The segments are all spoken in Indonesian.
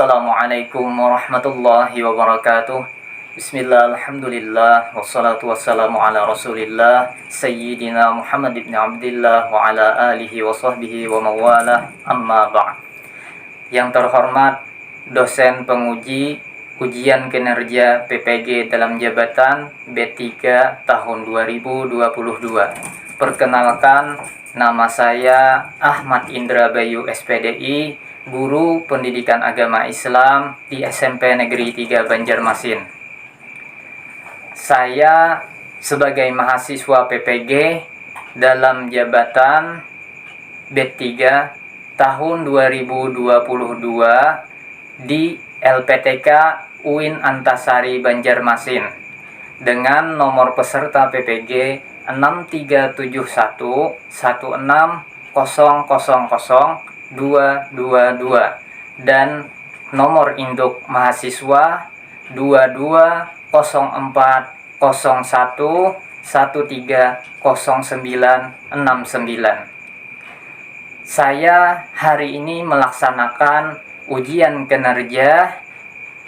Assalamualaikum warahmatullahi wabarakatuh. Bismillah, alhamdulillah, wassalatu wassalamu ala rasulillah Sayyidina Muhammad ibn Abdillah wa ala alihi wa sahbihi wa mawalah, amma ba'd. Yang terhormat dosen penguji ujian kinerja PPG dalam jabatan B3 tahun 2022. Perkenalkan, nama saya Ahmad Indra Bayu SPDI, Guru Pendidikan Agama Islam di SMP Negeri 3 Banjarmasin. Saya sebagai mahasiswa PPG dalam jabatan B3 tahun 2022 di LPTK UIN Antasari Banjarmasin dengan nomor peserta PPG 637116000 dan nomor induk mahasiswa 220401130969. Saya hari ini melaksanakan ujian kinerja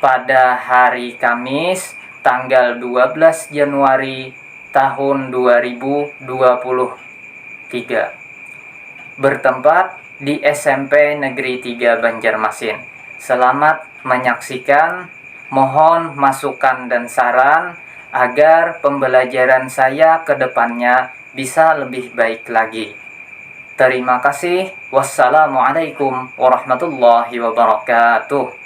pada hari Kamis tanggal 12 Januari tahun 2023 bertempat di SMP Negeri 3 Banjarmasin. Selamat menyaksikan, mohon masukan dan saran agar pembelajaran saya ke depannya bisa lebih baik lagi. Terima kasih. Wassalamualaikum warahmatullahi wabarakatuh.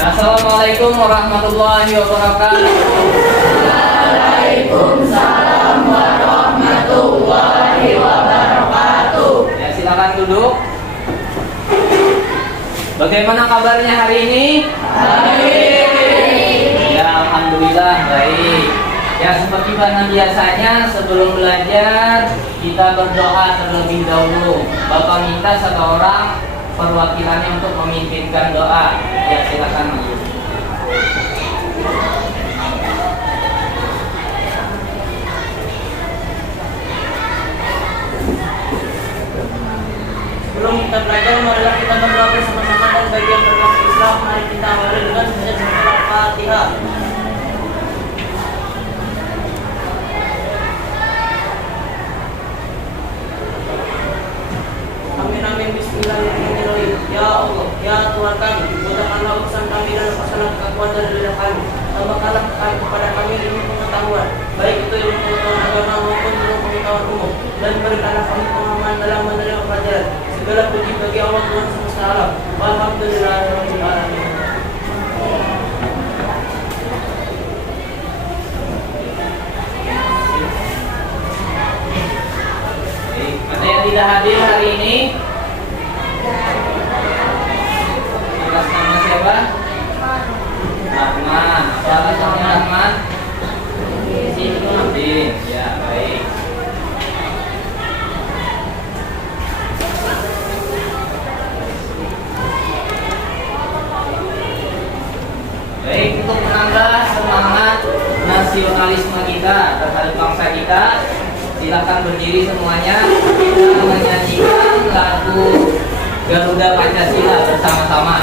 Assalamualaikum warahmatullahi wabarakatuh. Waalaikumsalam warahmatullahi wabarakatuh. Ya, silakan duduk. Bagaimana kabarnya hari ini? Baik. Ya, alhamdulillah baik. Ya, seperti pada biasanya sebelum belajar kita berdoa terlebih dahulu. Bapak minta satu orang perwakilannya untuk memimpinkan doa. Ya, silakan maju. Sebelum kita belajar, marilah kita berdoa bersama-sama dan bagi yang beragama Islam, mari kita awali dengan membaca surat Al-Fatihah. Amin amin bismillahirrahmanirrahim. Ya Allah, ya Tuhan kami, mudahkanlah urusan kami dan lepaskanlah kekuatan dari lidah kami. Tambahkanlah kepada kami ilmu pengetahuan, baik itu ilmu pengetahuan agama maupun ilmu pengetahuan umum, dan berikanlah kami pemahaman dalam menerima pelajaran. Segala puji bagi Allah Tuhan semesta alam. Walhamdulillahirabbil alamin. Ada yang tidak hadir hari ini? Atas nama siapa? Rahman. Apa atas nama Rahman? Abdin. Ya, baik. Baik, untuk menambah semangat nasionalisme kita terhadap bangsa kita, silakan berdiri semuanya. Kita menyanyikan lagu Garuda Pancasila bersama-sama.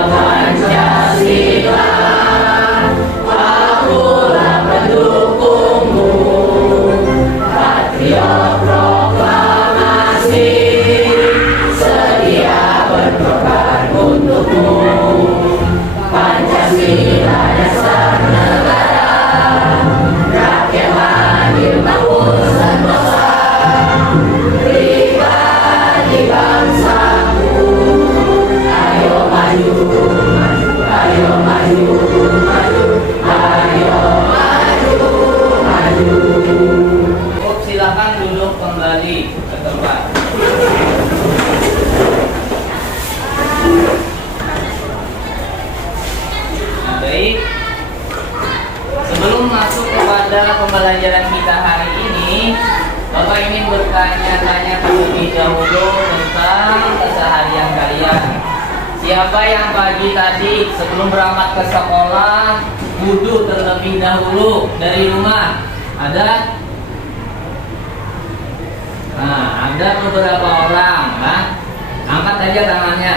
Pancasila pada pembelajaran kita hari ini, Bapak ingin bertanya-tanya terlebih dahulu tentang keseharian kalian. Siapa yang pagi tadi sebelum berangkat ke sekolah wudhu terlebih dahulu dari rumah? Ada? Nah, ada beberapa orang, nah, angkat aja tangannya.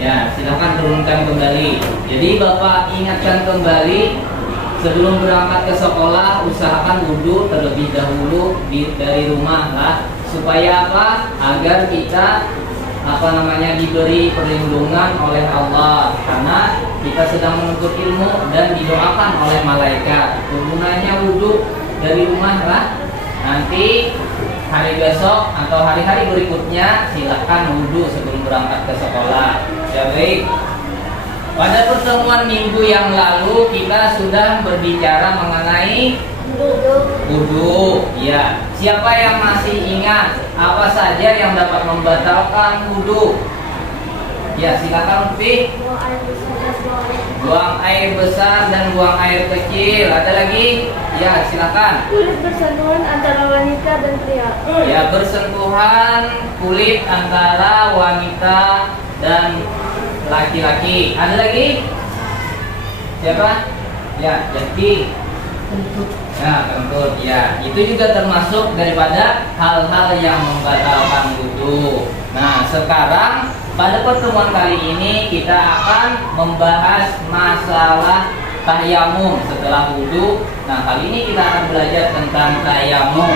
Ya, silakan turunkan kembali. Jadi Bapak ingatkan kembali, sebelum berangkat ke sekolah usahakan wudhu terlebih dahulu dari rumah lah, supaya apa? Agar kita diberi perlindungan oleh Allah, karena kita sedang menuntut ilmu dan didoakan oleh malaikat. Gunanya wudhu dari rumah lah. Nanti hari besok atau hari-hari berikutnya silakan wudhu sebelum berangkat ke sekolah. Ya baik. Pada pertemuan minggu yang lalu kita sudah berbicara mengenai wudhu. Ya, siapa yang masih ingat apa saja yang dapat membatalkan wudhu? Ya, silakan Upi. Buang air besar dan buang air kecil. Ada lagi? Ya, silakan. Kulit bersentuhan antara wanita dan pria. Ya, bersentuhan kulit antara wanita dan laki-laki. Ada lagi? Siapa? Ya, jadi ya, kentut. Ya, itu juga termasuk daripada hal-hal yang membatalkan wudhu. Nah, sekarang pada pertemuan kali ini kita akan membahas masalah tayamum setelah wudhu. Nah, kali ini kita akan belajar tentang tayamum.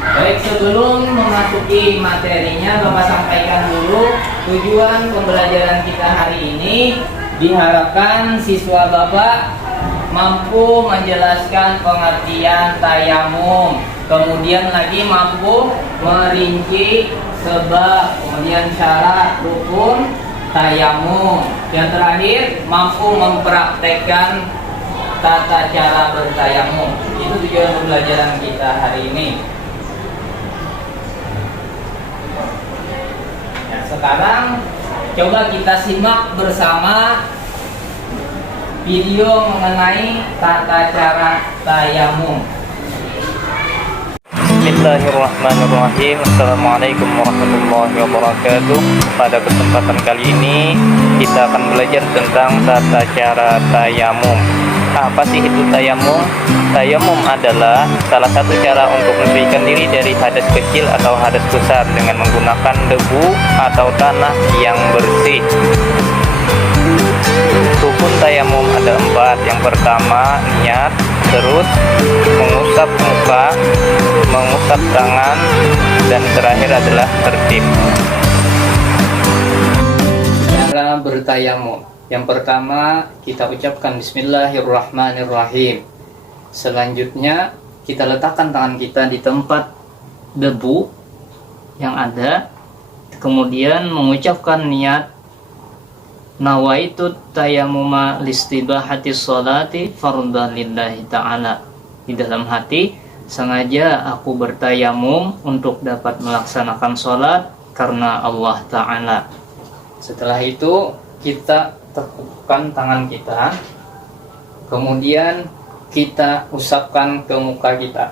Baik, sebelum memasuki materinya, Bapak sampaikan dulu tujuan pembelajaran kita hari ini. Diharapkan siswa Bapak mampu menjelaskan pengertian tayamum, kemudian lagi mampu merinci sebab, kemudian syarat rukun tayamum, yang terakhir mampu mempraktekkan tata cara bertayamum. Itu tujuan pembelajaran kita hari ini. Nah, sekarang coba kita simak bersama video mengenai tata cara tayamum. Bismillahirrahmanirrahim. Assalamualaikum warahmatullahi wabarakatuh. Pada kesempatan kali ini kita akan belajar tentang tata cara tayamum. Apa sih itu tayamum? Tayamum adalah salah satu cara untuk mensucikan diri dari hadas kecil atau hadas besar dengan menggunakan debu atau tanah yang bersih. Rukun tayamum ada 4. Yang pertama niat, terus mengusap muka, mengusap tangan, dan terakhir adalah tertib. Cara bertayamum. Yang pertama kita ucapkan Bismillahirrahmanirrahim. Selanjutnya kita letakkan tangan kita di tempat debu yang ada, kemudian mengucapkan niat nawaitu tayammuma listibahati sholati fardhan lillahi ta'ala. Di dalam hati, sengaja aku bertayamum untuk dapat melaksanakan sholat karena Allah Ta'ala. Setelah itu kita tekukkan tangan kita, kemudian kita usapkan ke muka kita.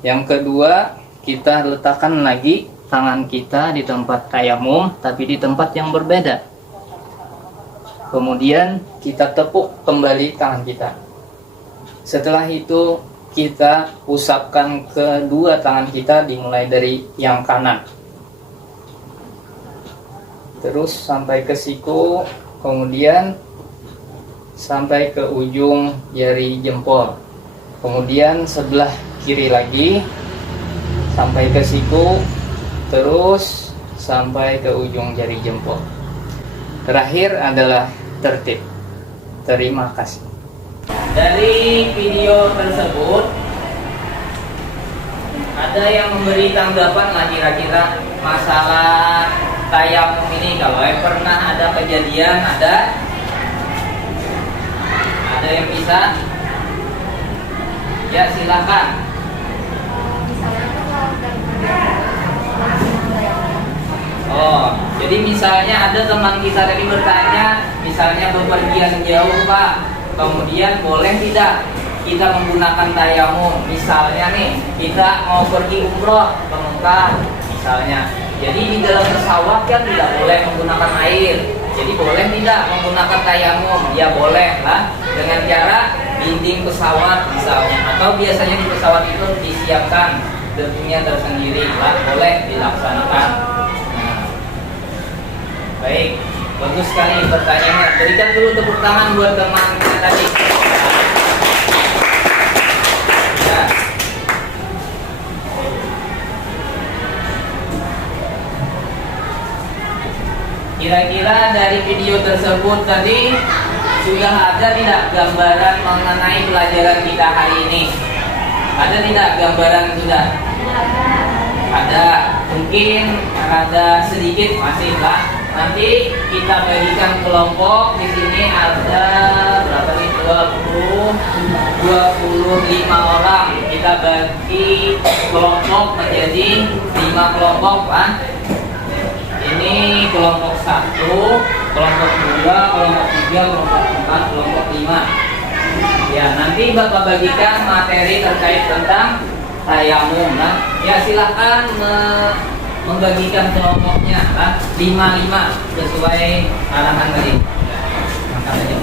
Yang kedua, kita letakkan lagi tangan kita di tempat tayamum, tapi di tempat yang berbeda. Kemudian kita tepuk kembali tangan kita. Setelah itu kita usapkan kedua tangan kita dimulai dari yang kanan, terus sampai ke siku, kemudian sampai ke ujung jari jempol, kemudian sebelah kiri lagi sampai ke siku, terus sampai ke ujung jari jempol. Terakhir adalah tertib. Terima kasih. Dari video tersebut ada yang memberi tanggapan lah kira-kira masalah tayamum ini. Kalau pernah ada kejadian, ada yang bisa? Ya, silakan. Oh, jadi misalnya ada teman kita tadi bertanya, misalnya bepergian jauh Pak, kemudian boleh tidak kita menggunakan tayamum? Misalnya nih, kita mau pergi umroh ke Mekah misalnya, jadi di dalam pesawat kan tidak boleh menggunakan air, jadi boleh tidak menggunakan tayamum? Ya boleh lah, dengan cara dinding pesawat misalnya, atau biasanya di pesawat itu disiapkan debunya tersendiri lah, boleh dilaksanakan. Nah, baik, bagus sekali pertanyaannya. Berikan dulu tepuk tangan buat teman kita tadi. Ya. Kira-kira dari video tersebut tadi sudah ada tidak gambaran mengenai pelajaran kita hari ini? Ada tidak gambaran sudah? Ada, mungkin ada sedikit masih lah. Nanti kita bagikan kelompok. Di sini ada berapa nih? 25 orang. Kita bagi kelompok menjadi 5 kelompok kan? Ini kelompok 1, kelompok 2, kelompok 3, kelompok 4, kelompok 5. Ya, nanti Bapak bagikan materi terkait tentang tayamum. Nah, ya silahkan membagikan kelompoknya lah, 5-5 sesuai arahan tadi. Angkat aja.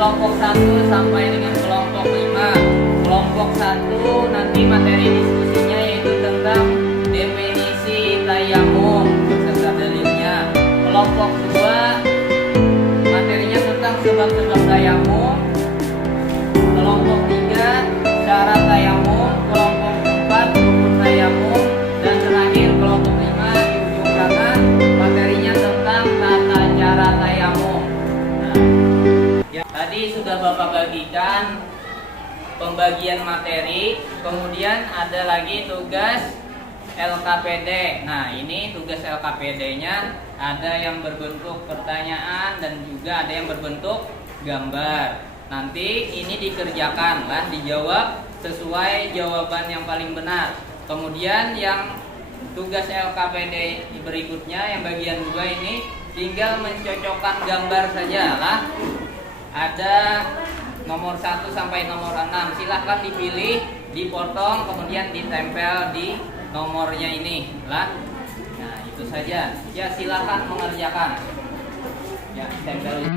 Kelompok 1 sampai dengan kelompok 5. Kelompok 1 nanti materi diskusinya yaitu tentang definisi tayamum beserta dalilnya. Kelompok 2 materinya tentang sebab-sebab tayamum. Kelompok 3 syarat tayamum. Kelompok 4 rukun tayamum. Dan terakhir kelompok 5 di ujung kanan materinya tentang tata cara tayamum. Tadi sudah Bapak bagikan pembagian materi, kemudian ada lagi tugas LKPD. Nah, ini tugas LKPD-nya ada yang berbentuk pertanyaan dan juga ada yang berbentuk gambar. Nanti ini dikerjakan lah, dijawab sesuai jawaban yang paling benar. Kemudian yang tugas LKPD berikutnya yang bagian 2 ini tinggal mencocokkan gambar saja lah. Ada nomor 1 sampai nomor 6. Silahkan dipilih, dipotong, kemudian ditempel di nomornya ini lah. Nah, itu saja. Ya, silahkan mengerjakan. Ya, tempel.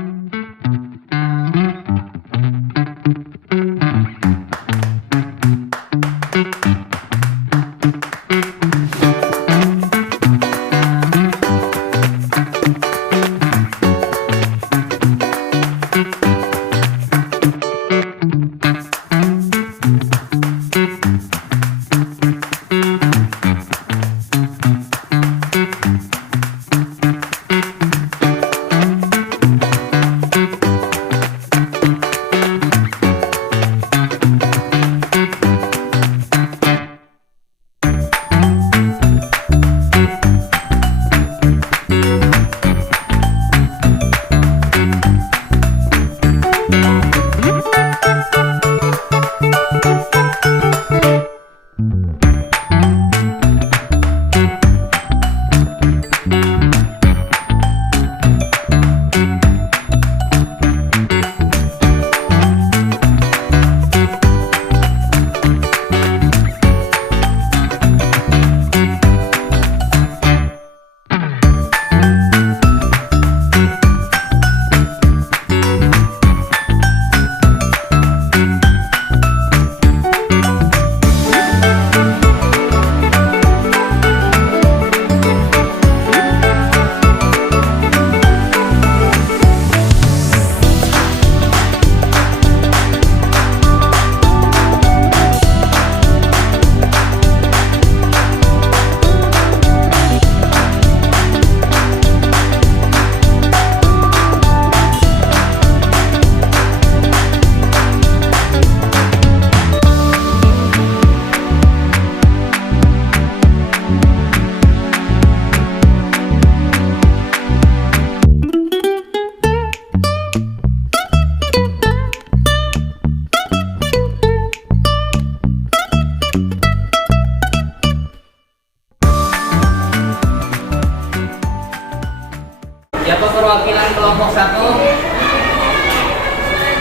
Siapa perwakilan kelompok 1?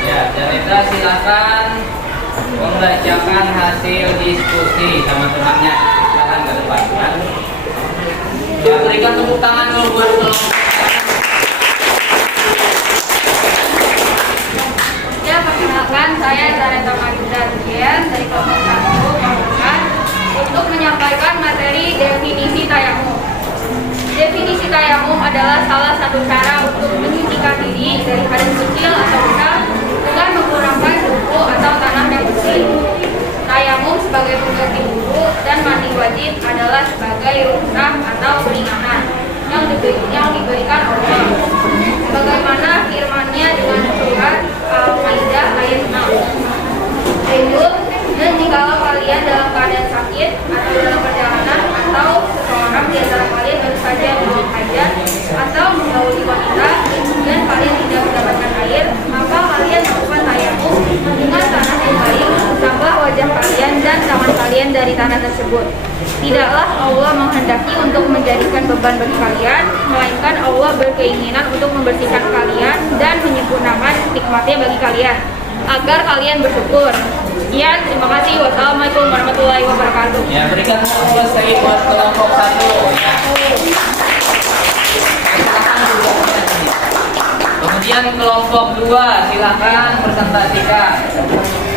Ya, Janeta silakan membacakan hasil diskusi sama temannya. Silakan ke depan. Ya, berikan tepuk tangan kalau buat kelompok. Ya, perkenalkan saya Janeta Magda Rudian dari kelompok 1 Pamungkas untuk menyampaikan materi definisi tayamum. Definisi tayamum adalah salah satu cara untuk menyucikan diri dari hadas kecil atau besar dengan menggunakan debu atau tanah yang bersih. Tayamum sebagai pengganti wudu dan mandi wajib adalah sebagai rukhsah atau keringanan yang diberikan Allah. Sebagaimana firman-Nya dengan surat Al-Maidah ayat 6. Dan jikalau kalian dalam keadaan sakit atau dalam perjalanan atau seseorang di antara kalian baru saja membuang hajat atau menggauli wanita dan kalian tidak mendapatkan air, maka kalian melakukan tayamum dengan tanah yang baik, tambah wajah kalian dan tangan kalian dari tanah tersebut. Tidaklah Allah menghendaki untuk menjadikan beban bagi kalian, melainkan Allah berkeinginan untuk membersihkan kalian dan menyempurnakan nikmatnya bagi kalian, agar kalian bersyukur. Sekian, terima kasih. Wassalamualaikum warahmatullahi wabarakatuh. Ya, berikan tepuk sekali buat kelompok 1. Ya. Kemudian kelompok 2, silakan presentasikan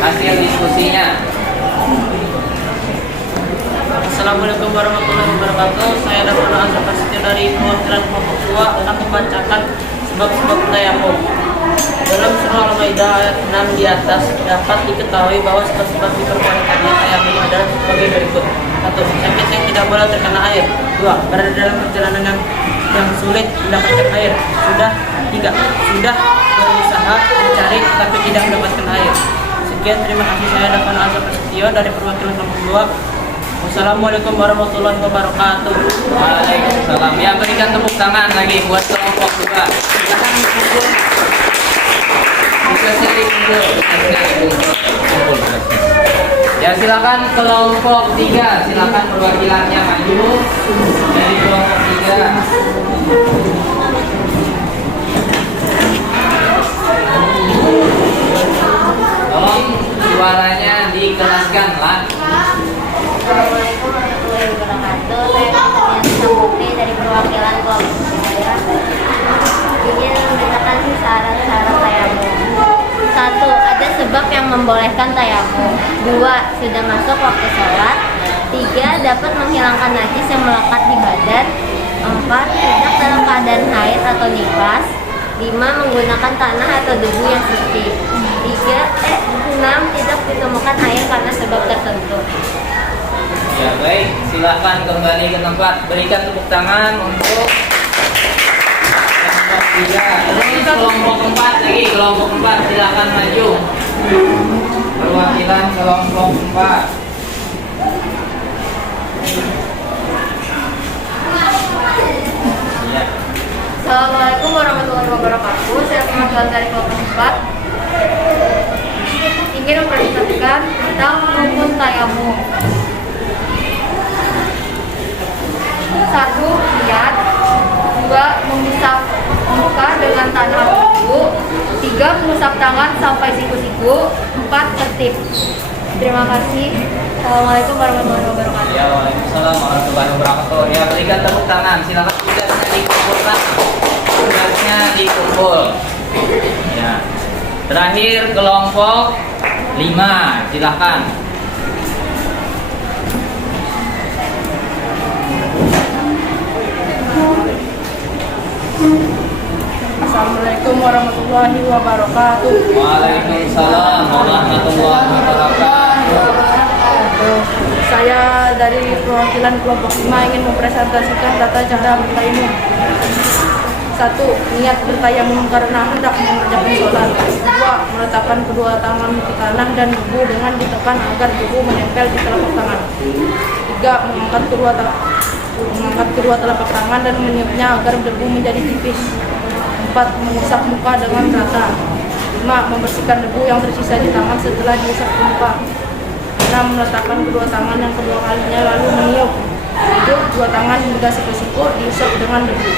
hasil diskusinya. Assalamualaikum warahmatullahi wabarakatuh. Saya Daftar Azhar Prasetyo dari perwakilan kelompok 2 akan membacakan sebab-sebab tayamum. Dalam surah Al-Maidah ayat 6 di atas dapat diketahui bahwa sebab-sebab diperbolehkannya tayamum adalah sebagai berikut. 1. Sakit yang tidak boleh terkena air. 2. Berada dalam perjalanan yang sulit mendapatkan air. 3. Sudah berusaha mencari tapi tidak mendapatkan air. Sekian, terima kasih. Saya Daftar Azhar Prasetyo dari perwakilan kelompok 2. Wassalamualaikum warahmatullahi wabarakatuh. Waalaikumsalam. Ya, berikan tepuk tangan lagi buat kelompok 2. Silakan kumpul. Bisa seri kumpul. Ya, silakan kelompok 3. Silakan perwakilannya maju dari kelompok 3. Tolong suaranya dikeraskan lah. Assalamualaikum warahmatullahi wabarakatuh. Saya Nurhayati Samukti dari perwakilan kelompok 3 ingin memberitakan syarat-syarat tayamum. 1. Ada sebab yang membolehkan tayamum. 2. Sudah masuk waktu sholat. 3. Dapat menghilangkan najis yang melekat di badan. 4. Tidak dalam keadaan haid atau nifas. 5. Menggunakan tanah atau debu yang suci. 6. Tidak ditemukan air karena sebab tertentu. Ya, baik, silakan kembali ke tempat. Berikan tepuk tangan untuk kelompok 3. Terus kelompok 4 lagi, kelompok 4 silakan maju. Perwakilan kelompok 4. Ya. Assalamualaikum warahmatullahi wabarakatuh. Saya perwakilan dari kelompok 4 ingin mempresentasikan tentang rukun tayamum. 1. Niat. 2. Mengusap muka dengan tanah wudu. 3. Mengusap tangan sampai siku-siku. 4. Tertib. Terima kasih. Assalamualaikum warahmatullahi wabarakatuh. Ya, waalaikumsalam warahmatullahi wabarakatuh. Ya, berikan tepuk tangan. Silakan tugasnya dikumpulkan. Tugasnya dikumpul. Ya. Terakhir kelompok 5. Silakan. Assalamualaikum warahmatullahi wabarakatuh. Waalaikumsalam warahmatullahi wabarakatuh. Saya dari perwakilan kelompok 5 ingin mempresentasikan tata cara bertayamum. 1. Niat bertayamum karena hendak mengerjakan sholat. 2. Meletakkan kedua tangan ke tanah dan debu dengan ditekan agar debu menempel di telapak tangan. 3. Mengangkat kedua telapak tangan dan meniupnya agar debu menjadi tipis. 4. Mengusap muka dengan rata. 5. Membersihkan debu yang tersisa di tangan setelah diusap ke muka. 6. Meletakkan kedua tangan yang kedua kalinya lalu meniup. 7. Dua tangan hingga siku-siku diusap dengan debu.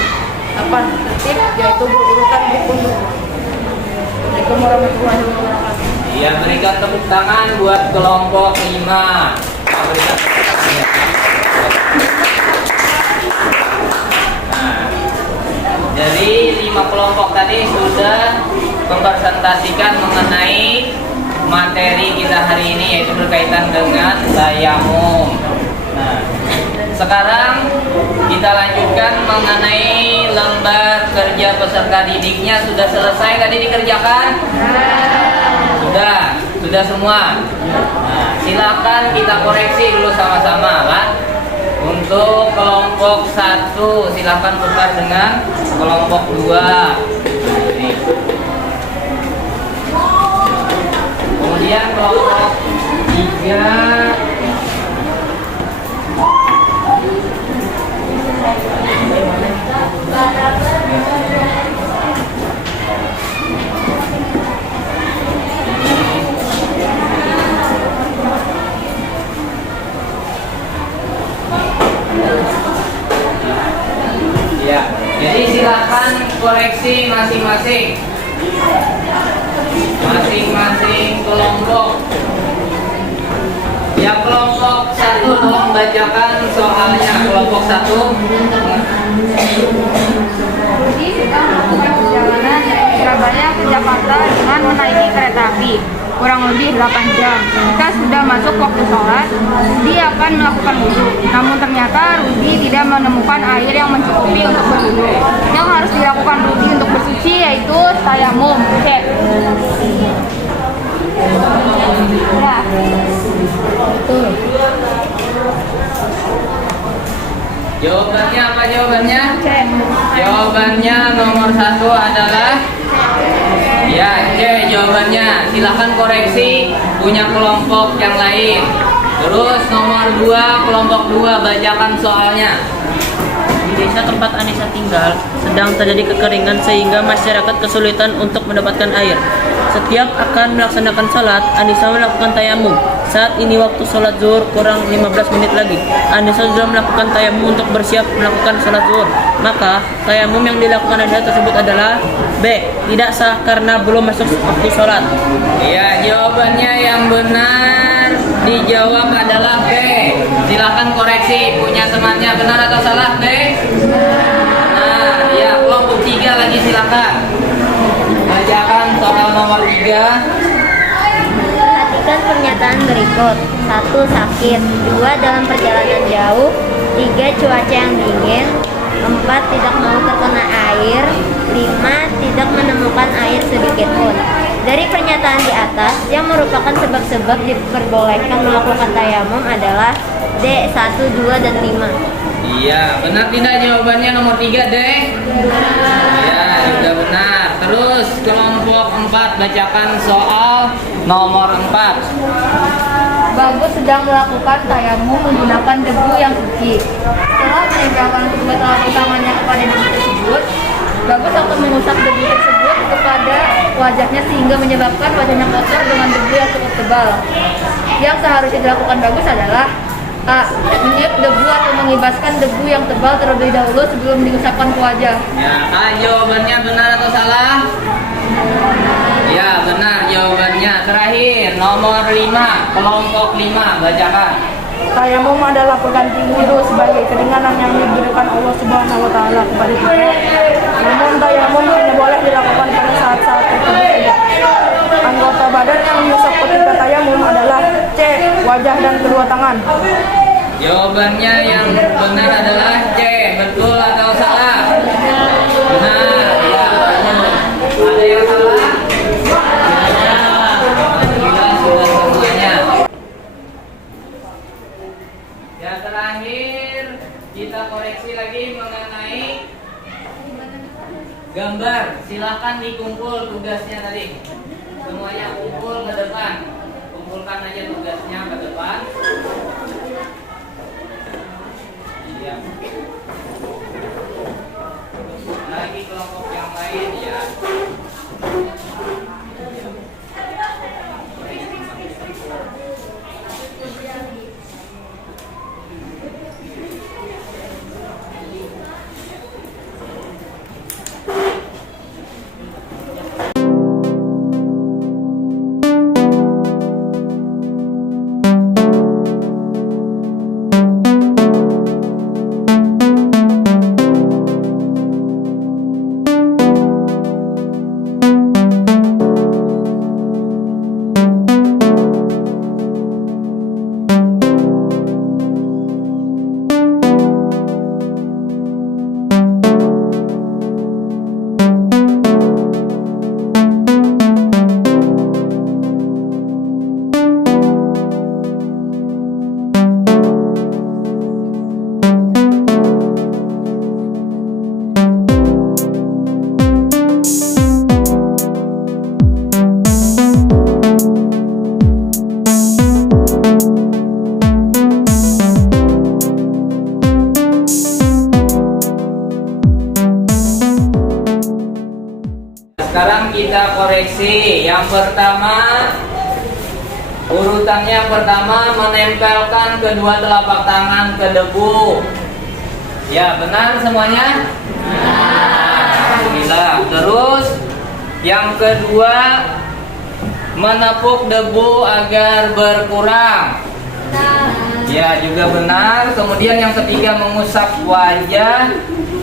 8 tertib, yaitu berurutan di punduk. Assalamualaikum warahmatullahi wabarakatuh. Iya, berikan tepuk tangan buat kelompok 5. Berikan tepuk tangan. Nah, jadi 5 kelompok tadi sudah mempresentasikan mengenai materi kita hari ini, yaitu berkaitan dengan tayamum. Nah, sekarang kita lanjutkan mengenai lembar kerja peserta didiknya. Sudah selesai tadi dikerjakan? Sudah semua. Nah, silakan kita koreksi dulu sama-sama, kan? Untuk kelompok 1 silakan tukar dengan kelompok 2. Ini. Kemudian kelompok 3 ya, jadi silakan koreksi masing-masing kelompok. Yang kelompok 1 tolong bacakan soalnya. Kelompok 1. Rudi sedang melakukan perjalanan dari Surabaya ke Jakarta dengan menaiki kereta api kurang lebih 8 jam. Jika sudah masuk waktu sholat, Rudi akan melakukan wudhu. Namun ternyata Rudi tidak menemukan air yang mencukupi untuk berwudhu. Yang harus dilakukan Rudi untuk bersuci yaitu tayamum. Cek. Ya. Betul. Jawabannya apa jawabannya? Cek. Jawabannya nomor 1 adalah ya, C jawabannya. Silahkan koreksi punya kelompok yang lain. Terus nomor 2, kelompok 2 bacakan soalnya. Di desa tempat Anissa tinggal sedang terjadi kekeringan sehingga masyarakat kesulitan untuk mendapatkan air. Setiap akan melaksanakan sholat, Anissa melakukan tayamum. Saat ini waktu sholat zuhur kurang 15 menit lagi. Anissa sudah melakukan tayamum untuk bersiap melakukan sholat zuhur. Maka tayamum yang dilakukan Anissa tersebut adalah B. Tidak sah karena belum masuk waktu sholat. Ya, jawabannya yang benar dijawab adalah B. Silahkan koreksi punya temannya, benar atau salah B? Nah, ya, kelompok 3 lagi silakan. Bacakan soal nomor 3. Perhatikan pernyataan berikut. 1. Sakit. 2. Dalam perjalanan jauh. 3. Cuaca yang dingin. 4. Tidak mau terkena air. 5. Tidak menemukan air sedikit pun. Dari pernyataan di atas, yang merupakan sebab-sebab diperbolehkan melakukan tayamum adalah D. 1, 2, dan 5. Iya, benar tidak jawabannya nomor 3 deh? Iya, juga benar. Terus kelompok 4 bacakan soal nomor 4. Bagus sedang melakukan tayamum menggunakan debu yang suci. Setelah menempelkan kedua telapak tangannya kepada debu tersebut, Bagus akan mengusap debu tersebut kepada wajahnya sehingga menyebabkan wajahnya kotor dengan debu yang cukup tebal. Yang seharusnya dilakukan Bagus adalah A. Meniup debu atau mengibaskan debu yang tebal terlebih dahulu sebelum diusapkan ke wajah. Ya, jawabannya benar atau salah? Ya, benar jawabannya. Terakhir, nomor 5, kelompok 5, bacakan. Tayamum adalah pengganti wudhu sebagai keringanan yang diberikan Allah Subhanahu wa taala kepada kita. Namun tayamum hanya boleh dilakukan pada saat-saat tertentu saja. Anggota badan yang diusap ketika tayamum adalah C. Wajah dan kedua tangan. Jawabannya yang benar adalah C. Betul atau salah? Benar. Ya. Ada yang salah? Alhamdulillah sudah semuanya. Yang terakhir kita koreksi lagi mengenai gambar. Silahkan dikumpul tugasnya tadi. Semuanya kumpul ke depan. Kumpulkan aja tugasnya ke depan. Iya. Lagi kelompok yang lain ya. kita koreksi. Yang pertama, urutannya yang pertama menempelkan kedua telapak tangan ke debu. Ya, benar semuanya? Alhamdulillah. Terus yang kedua, menepuk debu agar berkurang. Ya, juga benar. Kemudian yang ketiga, mengusap wajah.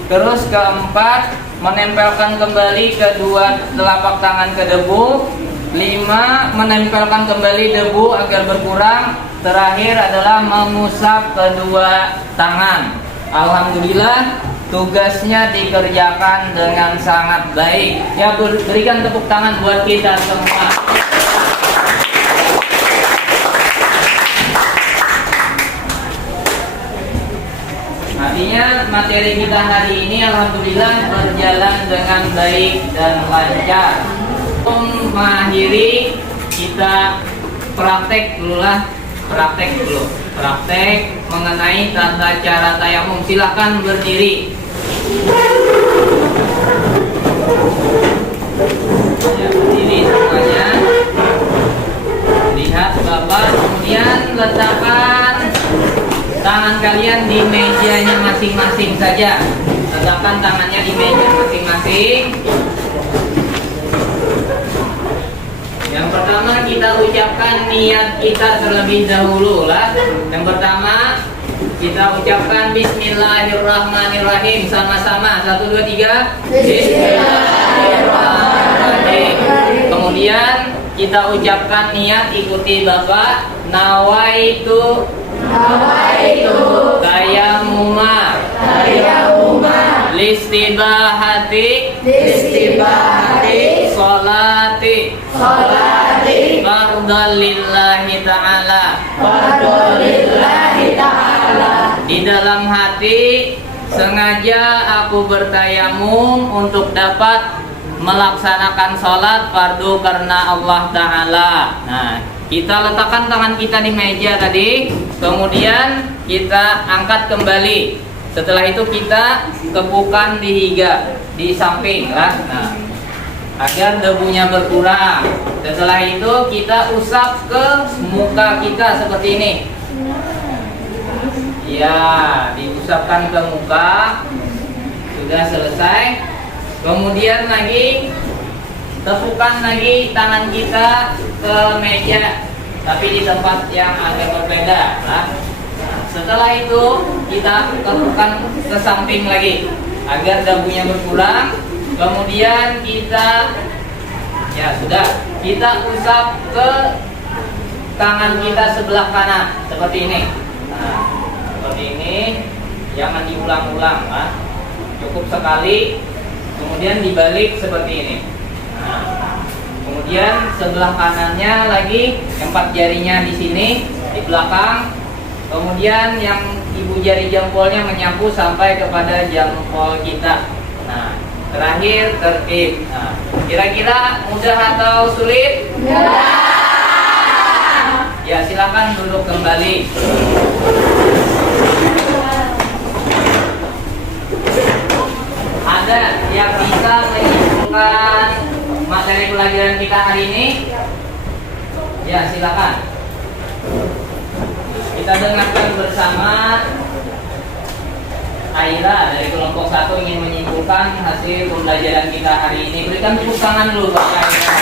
Terus keempat, menempelkan kembali kedua telapak tangan ke debu. 5, menempelkan kembali debu agar berkurang. Terakhir adalah mengusap kedua tangan. Alhamdulillah, tugasnya dikerjakan dengan sangat baik. Ya, berikan tepuk tangan buat kita semua. Artinya materi kita hari ini alhamdulillah berjalan dengan baik dan lancar. Mengakhiri, kita praktek dulu praktek mengenai tata cara tayamum. Silahkan berdiri. Ya, berdiri semuanya. Lihat Bapak, kemudian letakkan tangan kalian di mejanya masing-masing saja. Letakkan tangannya di meja masing-masing. Yang pertama kita ucapkan niat kita terlebih dahulu lah. Yang pertama kita ucapkan Bismillahirrahmanirrahim sama-sama. 1, 2, 3. Bismillahirrahmanirrahim. Kemudian kita ucapkan niat, ikuti Bapak. Nawaitu tayamuma listibahati Salati Fardalillahi ta'ala. Di dalam hati sengaja aku bertayamum untuk dapat melaksanakan sholat fardu karena Allah Ta'ala. Nah, kita letakkan tangan kita di meja tadi, kemudian kita angkat kembali. Setelah itu kita kepukan di higa, di samping lah. Nah, agar debunya berkurang. Setelah itu kita usap ke muka kita seperti ini. Ya, diusapkan ke muka. Sudah selesai. Kemudian lagi tepukan lagi tangan kita ke meja, tapi di tempat yang agak berbeda lah. Setelah itu kita tepukan ke samping lagi agar debunya berkurang. Kemudian kita, ya sudah, kita usap ke tangan kita sebelah kanan seperti ini. Nah, seperti ini, jangan diulang-ulang lah. Cukup sekali. Kemudian dibalik seperti ini. Nah, kemudian sebelah kanannya lagi, 4 jarinya di sini, di belakang. Kemudian yang ibu jari jempolnya menyapu sampai kepada jempol kita. Nah, terakhir tertib. Nah, kira-kira mudah atau sulit? Mudah. Ya, silakan duduk kembali. Ada yang bisa menyimpulkan materi pelajaran kita hari ini? Ya, silakan. Kita dengarkan bersama. Aira dari kelompok 1 ingin menyimpulkan hasil pembelajaran kita hari ini. Berikan tepuk tangan dulu Pak Aira.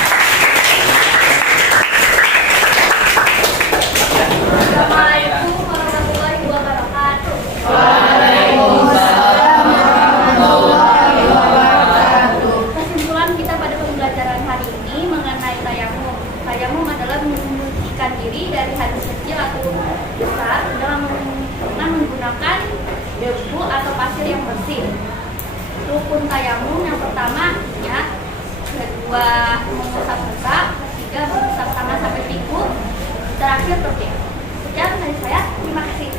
Assalamualaikum warahmatullahi wabarakatuh. Waalaikumsalam warahmatullahi wabarakatuh. Kesimpulan kita pada pembelajaran hari ini mengenai tayamum. Tayamum adalah menyucikan diri dari hadas kecil atau besar dengan menggunakan debu atau pasir yang bersih. Rukun tayamum yang pertama niat, kedua mengusap muka, ketiga mengusap tangan sampai siku, terakhir tertib. Sekian dari saya, terima kasih.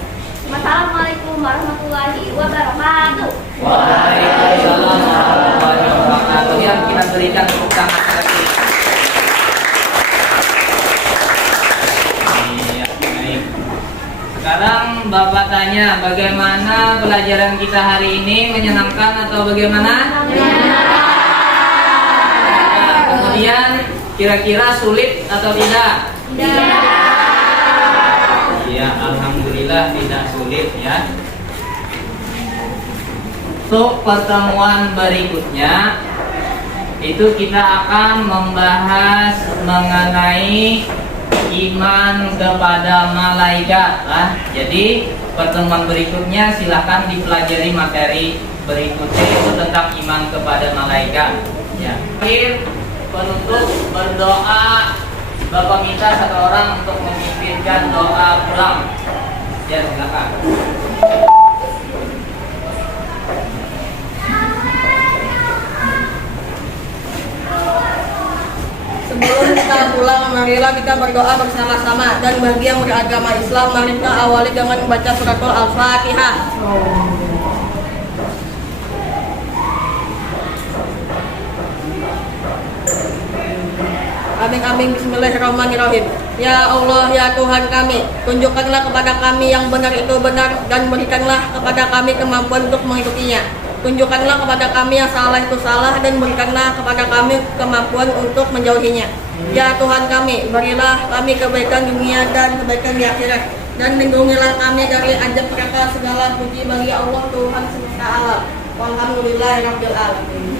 Wassalamualaikum warahmatullahi wabarakatuh. Waalaikumsalam warahmatullahi wabarakatuh. Yang kita berikan tepuk tangan lagi. Iya, baik. Sekarang Bapak tanya, bagaimana pelajaran kita hari ini? Menyenangkan atau bagaimana? Menyenangkan. Kemudian kira-kira sulit atau tidak? Ya, alhamdulillah tidak sulit ya. Untuk pertemuan berikutnya itu kita akan membahas mengenai iman kepada malaikat. Jadi pertemuan berikutnya silahkan dipelajari materi berikutnya itu tentang iman kepada malaikat. Ya. Akhir penutup berdoa, Bapak minta satu orang untuk memimpinkan doa pulang. Ya, silakan. Sebelum kita pulang, marilah kita berdoa bersama-sama. Dan bagi yang beragama Islam, mari kita awali dengan membaca suratul Al-Fatihah. Amin amin, bismillahirrahmanirrahim. Ya Allah, ya Tuhan kami, tunjukkanlah kepada kami yang benar itu benar, dan berikanlah kepada kami kemampuan untuk mengikutinya. Tunjukkanlah kepada kami yang salah itu salah, dan berikanlah kepada kami kemampuan untuk menjauhinya. Ya Tuhan kami, berilah kami kebaikan dunia dan kebaikan di akhirat, dan lindungilah kami dari azab neraka. Segala puji bagi Allah Tuhan semesta alam. Walhamdulillahirabbil alamin.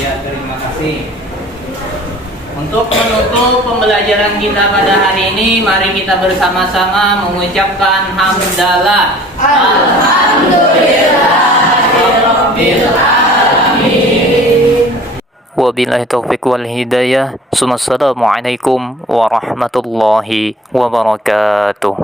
Ya, terima kasih. Untuk menutup pembelajaran kita pada hari ini, mari kita bersama-sama mengucapkan hamdalah. Alhamdulillahirabbil alamin. Wabillahi taufiq wal hidayah. Assalamualaikum warahmatullahi wabarakatuh.